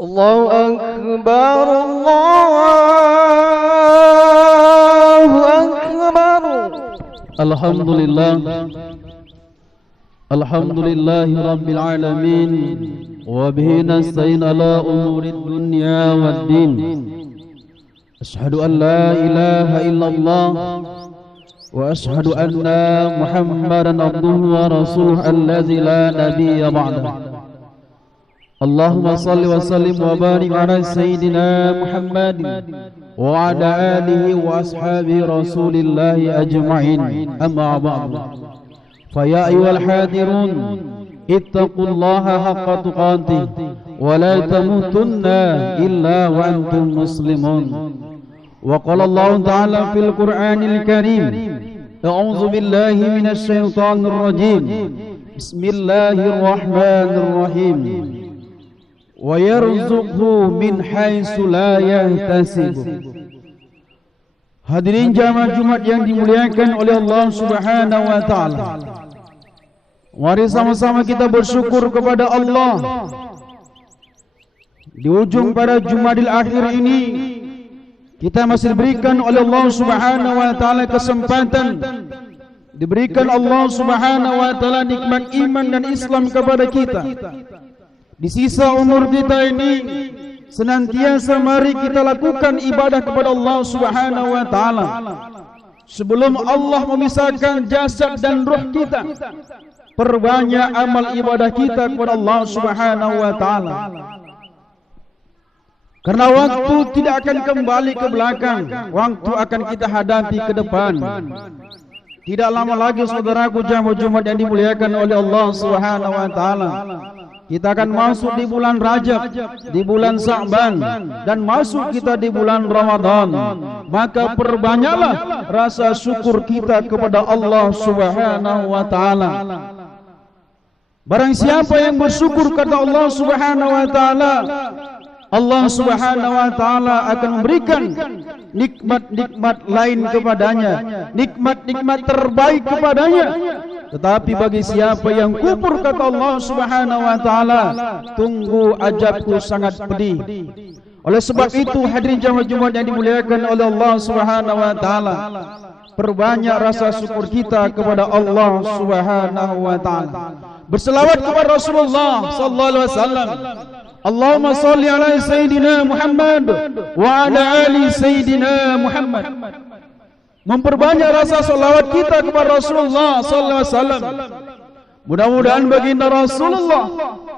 Allahu Akbar, Allahu Akbar. Alhamdulillah, Alhamdulillahi Rabbil Alamin. Wa bihi nasta'in ala umurid dunya waddin. Ashhadu an la ilaha illallah wa ashhadu anna Muhammadan abduhu wa rasuluhu alladzi la nabiyya ba'dahu. Allahumma salli wa sallim wa barik ala Sayyidina Muhammad wa ala alihi wa ashabi Rasulillahi ajma'in. Amma ba'du. Fa ya ayyuhal hadirun ittaqullaha haqqa tuqatih wa la tamutunna illa wa antum muslimun. Wa qala Allah ta'ala fil Qur'anil Karim, a'udzu billahi minasy syaithanir rajim. Bismillahirrahmanirrahim. Wa yarzuqhu min haitsu la yahtasib. Hadirin jamaah Jumat yang dimuliakan oleh Allah Subhanahu wa taala. Mari sama-sama kita bersyukur kepada Allah. Di ujung pada Jumadil Akhir ini kita masih diberikan oleh Allah Subhanahu wa taala kesempatan, diberikan Allah Subhanahu wa taala nikmat iman dan Islam kepada kita. Di sisa umur kita ini senantiasa mari kita lakukan ibadah kepada Allah Subhanahu wa taala. Sebelum Allah memisahkan jasad dan roh kita, perbanyak amal ibadah kita kepada Allah Subhanahu wa taala. Karena waktu tidak akan kembali ke belakang, waktu akan kita hadapi ke depan. Tidak lama lagi saudaraku jamaah Jumat yang dimuliakan oleh Allah Subhanahu wa taala, kita akan masuk di bulan Rajab, di bulan Sa'ban, dan masuk kita di bulan Ramadan. Maka perbanyaklah rasa syukur kita kepada Allah Subhanahu wa taala. Barang siapa yang bersyukur kata Allah Subhanahu wa taala, Allah Subhanahu wa taala akan memberikan nikmat-nikmat lain kepadanya, nikmat-nikmat terbaik kepadanya. Tetapi bagi siapa yang kufur kata Allah Subhanahu wa taala, tunggu ajabku sangat pedih. Oleh sebab itu hadirin jamaah Jumat yang dimuliakan oleh Allah Subhanahu wa taala, perbanyak rasa syukur kita kepada Allah Subhanahu wa taala. Berselawat kepada Rasulullah sallallahu alaihi wasallam. Allahumma salli ala Sayyidina Muhammad wa ala ali Sayyidina Muhammad. Memperbanyak rasa salawat kita kepada Rasulullah sallallahu alaihi wasallam. Mudah-mudahan baginda Rasulullah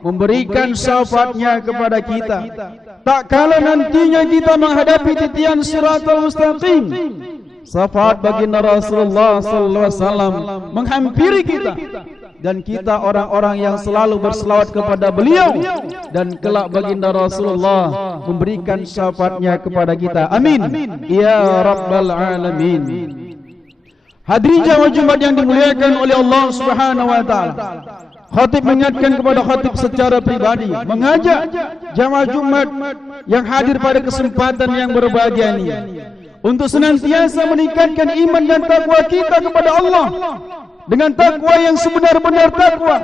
memberikan syafaatnya kepada kita. Tak kala nantinya kita menghadapi titian Shiratal Mustaqim, syafaat baginda Rasulullah sallallahu alaihi wasallam menghampiri kita, dan kita orang-orang yang selalu berselawat kepada beliau, dan kelak baginda Rasulullah memberikan syafaatnya kepada kita. Amin ya rabbal alamin. Hadirin jamaah Jumat yang dimuliakan oleh Allah Subhanahu wa taala, khatib mengingatkan kepada khatib secara pribadi, mengajak jamaah Jumat yang hadir pada kesempatan yang berbahagia ini untuk senantiasa meningkatkan iman dan takwa kita kepada Allah dengan takwa yang sebenar-benar takwa,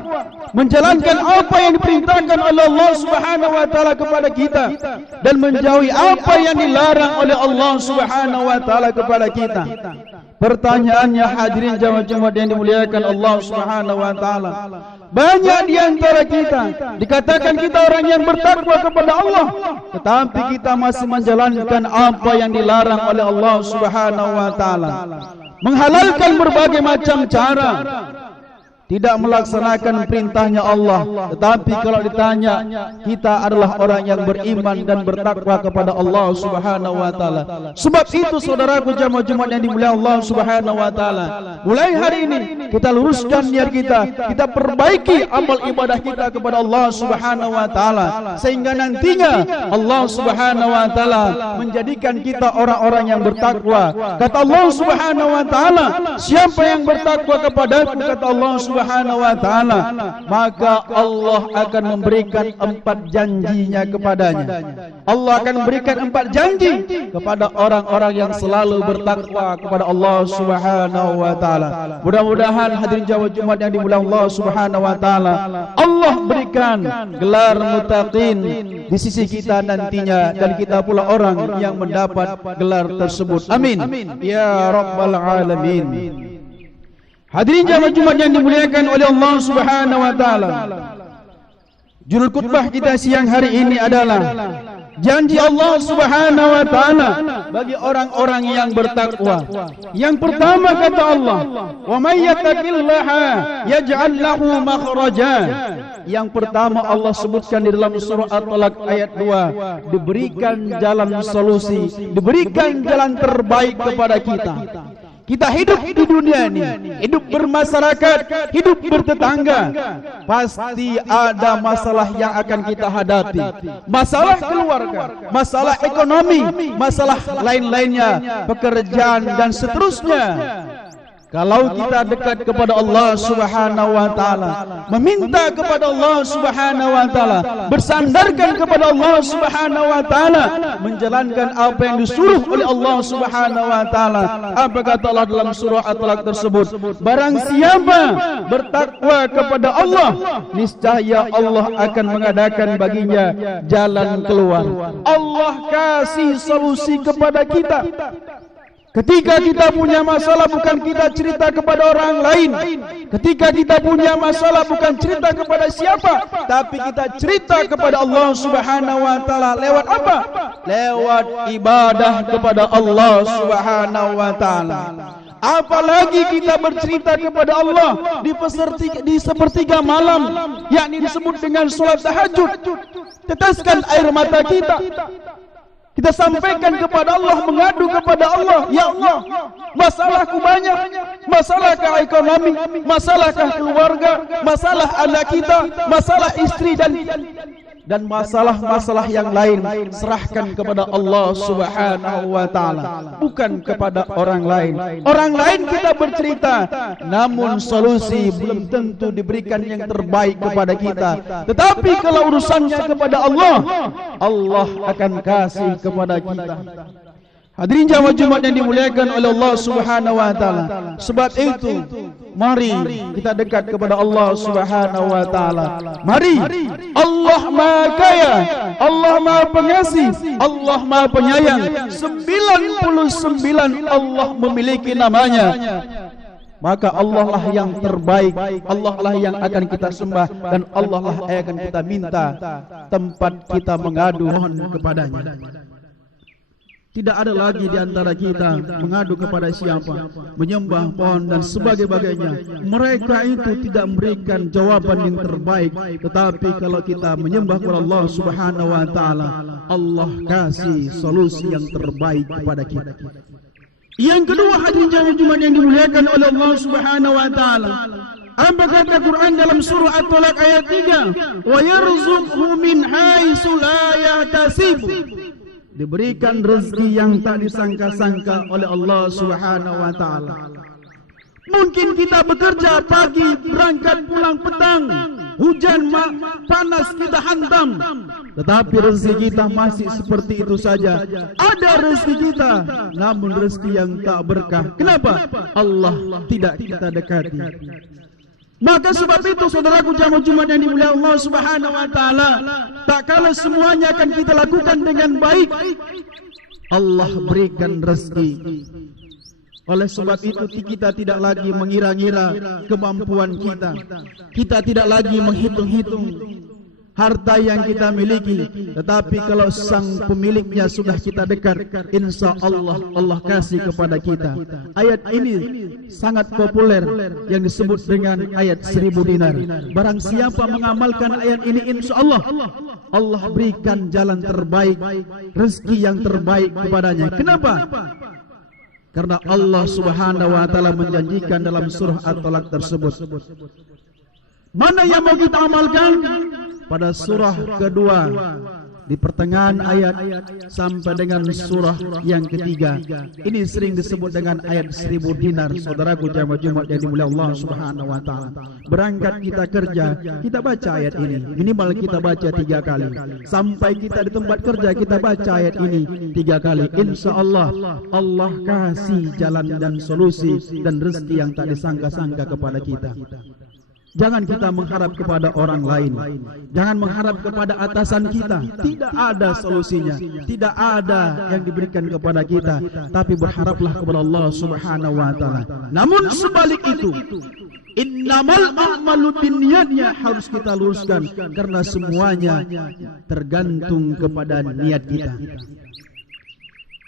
menjalankan apa yang diperintahkan oleh Allah Subhanahu wa taala kepada kita, dan menjauhi apa yang dilarang oleh Allah Subhanahu wa taala kepada kita. Pertanyaannya hadirin jamaah Jumat yang dimuliakan Allah Subhanahu wa taala, banyak di antara kita dikatakan kita orang yang bertakwa kepada Allah, tetapi kita masih menjalankan apa yang dilarang oleh Allah Subhanahu wa taala, menghalalkan berbagai macam cara, tidak melaksanakan perintahnya Allah. Tetapi kalau ditanya, kita adalah orang yang beriman dan bertakwa kepada Allah Subhanahu wa taala. Sebab itu saudaraku jamaah Jumat yang dimuliakan Allah Subhanahu wa taala, mulai hari ini kita luruskan niat kita, kita perbaiki amal ibadah kita kepada Allah Subhanahu wa taala, sehingga nantinya Allah Subhanahu wa taala menjadikan kita orang-orang yang bertakwa. Kata Allah Subhanahu wa taala, siapa yang bertakwa kepadaku, kata Allah Subhanahu Subhanahu wa taala, maka Allah akan memberikan 4 janjinya kepadanya. Allah akan memberikan 4 janji kepada orang-orang yang selalu bertakwa kepada Allah Subhanahu wa taala. Mudah-mudahan hadirin jamaah Jumat yang dimuliakan Allah Subhanahu wa taala, Allah berikan gelar muttaqin di sisi kita nantinya, dan kita pula orang yang mendapat gelar tersebut. Amin ya rabbal alamin. Hadirin jamaah Jumat yang dimuliakan oleh Allah Subhanahu wa taala, judul khutbah kita siang hari ini adalah janji Allah Subhanahu wa taala bagi orang-orang yang bertakwa. Yang pertama kata Allah, "Wa may yattaqillaha yaj'al lahu makhraja." Yang pertama Allah sebutkan di dalam surah At-Talaq ayat 2, diberikan jalan solusi, diberikan jalan terbaik kepada kita. Kita hidup di dunia ini, hidup bermasyarakat, hidup bertetangga, pasti ada masalah yang akan kita hadapi. Masalah keluarga, masalah ekonomi, masalah lain-lainnya, pekerjaan dan seterusnya. Kalau kita dekat kepada Allah Subhanahu wa taala, meminta kepada Allah Subhanahu wa taala, bersandarkan kepada Allah Subhanahu wa taala, menjalankan apa yang disuruh oleh Allah Subhanahu wa taala. Apa kata Allah dalam surah At-Talaq tersebut? Barang siapa bertakwa kepada Allah, niscaya Allah akan mengadakan baginya jalan keluar. Allah kasih solusi kepada kita. Ketika kita punya masalah, bukan kita cerita kepada orang lain. Ketika kita punya masalah, bukan cerita kepada siapa, tapi kita cerita kepada Allah Subhanahu wa taala. Lewat apa? Lewat ibadah kepada Allah Subhanahu wa taala. Apalagi kita bercerita kepada Allah di sepertiga malam, yakni disebut dengan salat tahajud. Teteskan air mata kita sampaikan kepada Allah, mengadu kepada Allah, ya Allah, masalahku banyak, masalahkah ekonomi, masalahkah keluarga, masalah anak kita, masalah istri dan masalah-masalah yang lain, serahkan kepada Allah Subhanahu wa taala, bukan kepada orang lain. Orang lain kita bercerita, namun solusi belum tentu diberikan yang terbaik kepada kita. Tetapi kalau urusannya kepada Allah, Allah akan kasih kepada kita. Hadirin jamaah Jumat yang dimuliakan oleh Allah Subhanahu wa taala. Sebab itu, mari kita dekat kepada Allah Subhanahu wa taala. Mari, Allah Maha Kaya, Allah Maha Pengasih, Allah Maha Penyayang. 99 Allah memiliki namanya. Maka Allah lah yang terbaik, Allah lah yang akan kita sembah, dan Allah lah yang akan kita minta tempat kita mengadu mohon kepadanya. Tidak ada lagi di antara kita mengadu kepada siapa, menyembah pohon dan sebagainya. Mereka itu tidak memberikan jawaban yang terbaik. Tetapi kalau kita menyembah kepada Allah Subhanahu wa taala, Allah kasih solusi yang terbaik kepada kita. Yang kedua, hadirin jamaah Jumat yang dimuliakan oleh Allah Subhanahu wa taala, apa kata Quran dalam surah At-Talaq ayat 3? Wa yarzuqhu min haitsu la yahtasib. Diberikan rezeki yang tak disangka-sangka oleh Allah Subhanahu wa taala. Mungkin kita bekerja pagi, berangkat pulang petang, hujan panas kita hantam, tetapi rezeki kita masih seperti itu saja. Ada rezeki kita, namun rezeki yang tak berkah. Kenapa? Allah tidak kita dekati. Maka sebab itu saudaraku jamaah Jumat yang dimuliakan Allah Subhanahu wa taala, tak kala semuanya akan kita lakukan dengan baik, Allah berikan rezeki. Oleh sebab itu kita tidak lagi mengira-ngira kemampuan kita. Kita tidak lagi menghitung-hitung harta yang kita miliki, tetapi kalau sang pemiliknya sudah kita dekat, insya Allah Allah kasih kepada kita. Ayat ini sangat populer yang disebut dengan ayat 1000 dinar. Barang siapa mengamalkan ayat ini, insya Allah Allah berikan jalan terbaik, rezeki yang terbaik kepadanya. Kenapa? Karena Allah Subhanahu wa taala menjanjikan dalam surah At-Talaq tersebut. Mana yang mau kita amalkan? Pada surah kedua, di pertengahan ayat sampai dengan surah yang ketiga. Ini sering disebut dengan ayat 1000 dinar. Saudaraku jamaah Jumat yang dimuliakan Allah Subhanahu wa taala. Berangkat kita kerja, kita baca ayat ini. Minimal kita baca 3 kali. Sampai kita di tempat kerja kita baca ayat ini 3 kali. Insyaallah Allah kasih jalan dan solusi dan rezeki yang tak disangka-sangka kepada kita. Jangan kita mengharap kepada orang lain. Jangan mengharap kepada atasan kita. Tidak ada solusinya. Tidak ada yang diberikan kepada kita. Tapi berharaplah kepada Allah Subhanahu wa taala. Namun sebalik itu, innamal a'malu binniyatnya harus kita luruskan, karena semuanya tergantung kepada niat kita.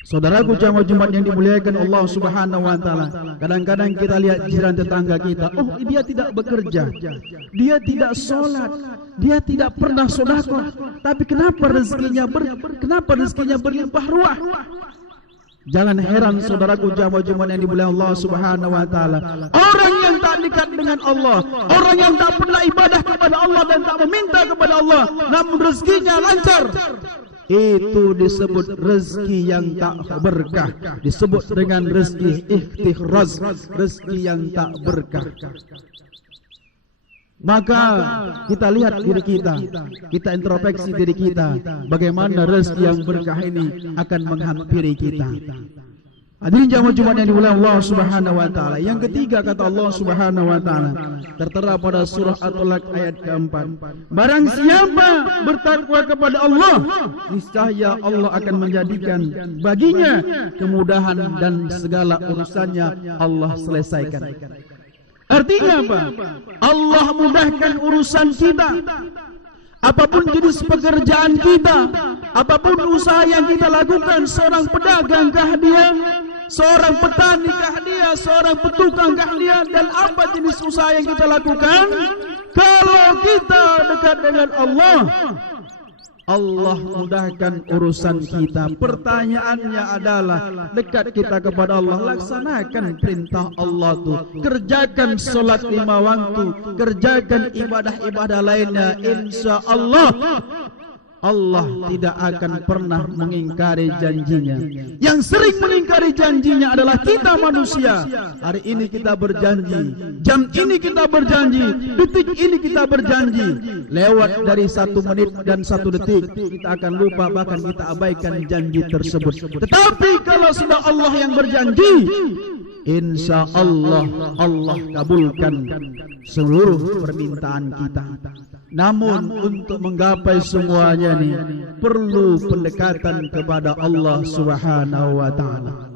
Saudaraku jamaah Jumat yang dimuliakan Allah Subhanahu wa taala, kadang-kadang kita lihat jiran tetangga kita, oh dia tidak bekerja, dia tidak sholat, dia tidak pernah sedekah, tapi kenapa rezekinya berlimpah ruah? Jangan heran saudaraku jamaah Jumat yang dimuliakan Allah Subhanahu wa taala, orang yang tak dekat dengan Allah, orang yang tak pernah ibadah kepada Allah dan tak meminta kepada Allah, namun rezekinya lancar, itu disebut rezeki yang tak berkah, disebut dengan rezeki ikhtiraz, rezeki yang tak berkah. Maka kita lihat diri kita introspeksi diri kita, bagaimana rezeki yang berkah ini akan menghampiri kita. Hadirin jamaah Jumat yang dimuliakan Allah Subhanahu wa taala. Yang ketiga kata Allah Subhanahu wa taala tertera pada surah At-Talaq ayat keempat. Barang siapa bertakwa kepada Allah, niscaya Allah akan menjadikan baginya kemudahan dan segala urusannya Allah selesaikan. Artinya apa? Allah mudahkan urusan kita. Apapun jenis pekerjaan kita, apapun usaha yang kita lakukan, seorang pedagangkah dia, seorang petanikah dia, seorang petukangkah dia, dan apa jenis usaha yang kita lakukan, kalau kita dekat dengan Allah, Allah mudahkan urusan kita. Pertanyaannya adalah, dekat kita kepada Allah, laksanakan perintah Allah tu, kerjakan solat 5 waktu, kerjakan ibadah-ibadah lainnya, insya Allah Allah tidak akan pernah mengingkari janjinya. Yang sering mengingkari janjinya adalah kita manusia. Hari ini kita berjanji, jam ini kita berjanji, detik ini kita berjanji. Lewat dari 1 menit dan 1 detik kita akan lupa, bahkan kita abaikan janji tersebut. Tetapi kalau sudah Allah yang berjanji, insya Allah Allah kabulkan seluruh permintaan kita. Namun untuk menggapai semuanya ini perlu pendekatan kepada Allah Subhanahu wa taala.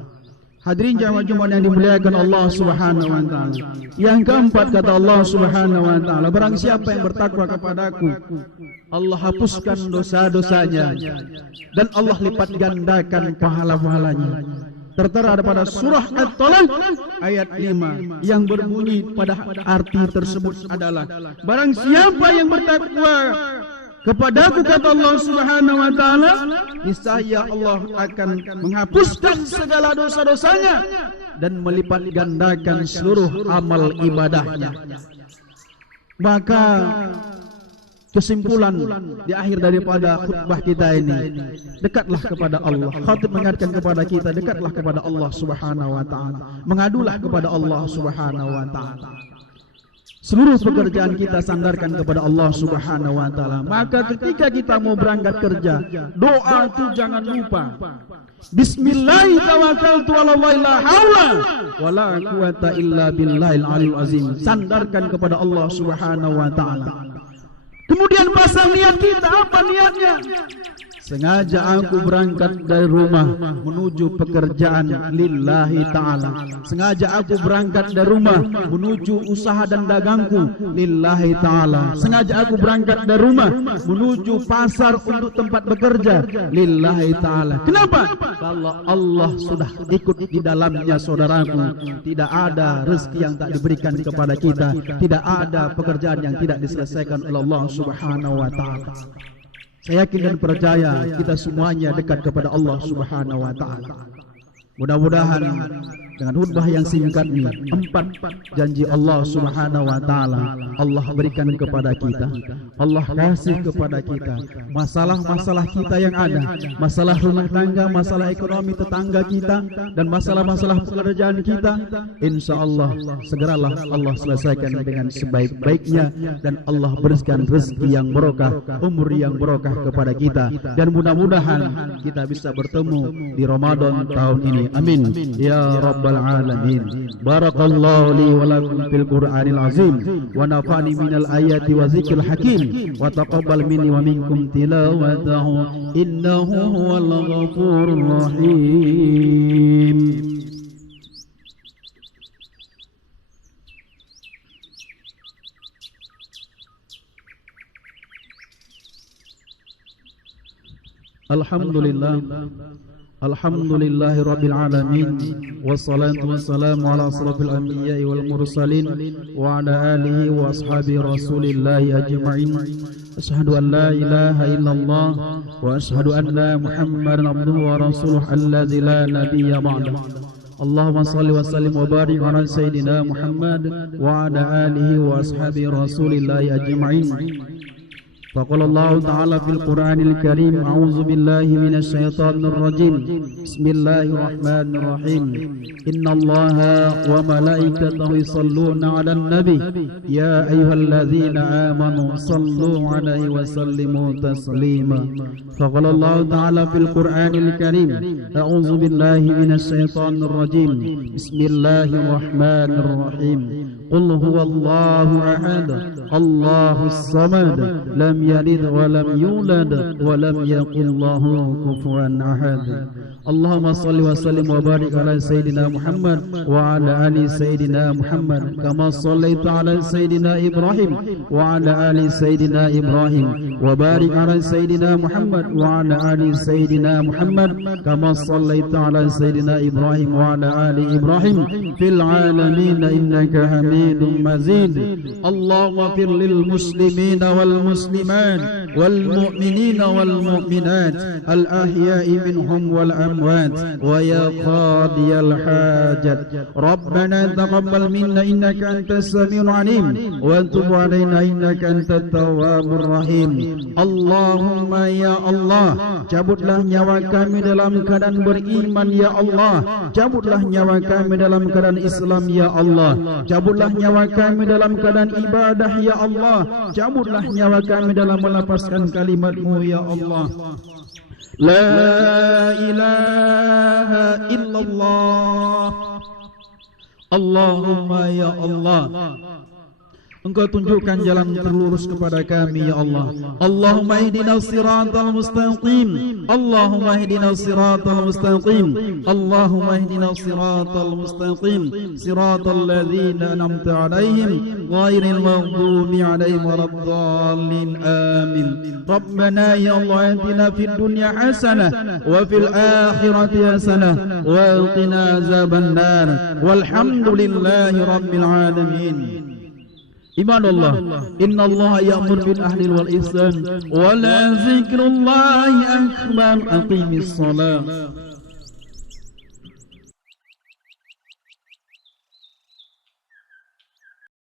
Hadirin jamaah Jumat yang dimuliakan Allah Subhanahu wa taala. Yang keempat kata Allah Subhanahu wa taala, barang siapa yang bertakwa kepadaku, Allah hapuskan dosa-dosanya dan Allah lipat gandakan pahala-pahalanya. Tertera pada surah At-Talaq ayat 5 yang berbunyi pada arti tersebut adalah, barang siapa yang bertakwa kepadaku kata Allah Subhanahu wa taala, niscaya Allah akan menghapuskan segala dosa-dosanya dan melipat gandakan seluruh amal ibadahnya. Maka kesimpulan di akhir daripada khutbah kita ini, dekatlah kepada Allah. Khatib mengingatkan kepada kita, dekatlah kepada Allah Subhanahu wa taala. Mengadulah kepada Allah Subhanahu wa taala. Seluruh pekerjaan kita sandarkan kepada Allah Subhanahu wa taala. Maka ketika kita mau berangkat kerja, doa itu jangan lupa. Bismillahirrahmanirrahim, la haula wala quwata illa billahil aliyil azim. Sandarkan kepada Allah Subhanahu wa taala. Kemudian pasang niat kita, apa niatnya? Sengaja aku berangkat dari rumah menuju pekerjaan lillahi ta'ala. Sengaja aku berangkat dari rumah menuju usaha dan dagangku lillahi ta'ala. Sengaja aku berangkat dari rumah menuju pasar untuk tempat bekerja lillahi ta'ala. Kenapa? Kalau Allah sudah ikut di dalamnya saudaraku, tidak ada rezeki yang tak diberikan kepada kita, tidak ada pekerjaan yang tidak diselesaikan oleh Allah Subhanahu wa ta'ala. Saya yakin dan percaya kita semuanya dekat kepada Allah Subhanahu wa taala. Mudah-mudahan dengan khutbah yang singkat ini, 4 janji Allah Subhanahu wa taala Allah berikan kepada kita. Allah kasih kepada kita masalah-masalah kita yang ada, masalah rumah tangga, masalah ekonomi tetangga kita, dan masalah-masalah pekerjaan kita. Insyaallah segeralah Allah selesaikan dengan sebaik-baiknya, dan Allah berikan rezeki yang barokah, umur yang barokah kepada kita, dan mudah-mudahan kita bisa bertemu di Ramadan tahun ini. Amin ya rabbal alamin. Barakallahu li wa lakum fil Qur'anil azim wa nafa'ani minal ayati wa zikril hakim wa taqabbal minni wa minkum tilawatahu innahu huwal ghafurur rahim. Alhamdulillah, alhamdulillahi rabbil alamin, wassalatu wassalamu ala asrafil anbiya'i wal mursalin wa ala alihi wa ashabi rasulillahi ajma'in. Asyhadu an la ilaha illallah wa asyhadu anna Muhammadan abduhu wa rasuluh alladzi la nabiyya ba'dah. Allahumma salli wa sallim wa barik ala sayyidina Muhammad wa ala alihi wa ashabi rasulillahi ajma'in. فقال الله تعالى في القرآن الكريم أعوذ بالله من الشيطان الرجيم بسم الله الرحمن الرحيم إن الله وملائكته يصلون على النبي يا أيها الذين آمنوا صلوا عليه وسلموا تسليما فقال الله تعالى في القرآن الكريم أعوذ بالله من الشيطان الرجيم بسم الله الرحمن الرحيم قل هو الله أحد الله الصمد لم يلد ولم يولد ولم يكن له كفوا أحد. اللهم صل وسلم وبارك على سيدنا محمد وعلى آل سيدنا محمد كما صليت على سيدنا إبراهيم وعلى آل سيدنا إبراهيم وبارك على سيدنا محمد وعلى آل سيدنا محمد كما صليت على سيدنا إبراهيم وعلى آل إبراهيم في العالمين إنك حميد مجيد. اللهم اغفر للمسلمين والمسلمات والمؤمنين والمؤمنات الأحياء منهم والأموات ويا قاضي الحاجات ربنا تقبل منا إنك أنت السميع العليم وتب علينا إنك أنت التواب الرحيم. Allahumma ya Allah, cabutlah nyawa kami dalam keadaan beriman ya Allah, cabutlah nyawa kami dalam keadaan Islam ya Allah, cabutlah nyawa kami dalam keadaan ibadah ya Allah, cabutlah nyawa kami dalam melepaskan kalimat-Mu ya Allah. La ilaha illallah. Allahumma ya Allah, Engkau tunjukkan jalan terlurus kepada kami ya Allah. Allahumma ihdinas siratal mustaqim. Allahumma ihdinas siratal mustaqim. Allahumma ihdinas siratal mustaqim. Siratal ladzina an'amta 'alaihim ghairil maghdubi 'alaihim waladdallin. Amin. Rabbana ya Allah atina fid dunya hasanah wa fil akhirati hasanah wa qina azabannar. Walhamdulillahi rabbil alamin. Imanullah, inna Allah ya'mur bil ahli wal ihsan wa la zikrullahi akbar. Aqimis salat.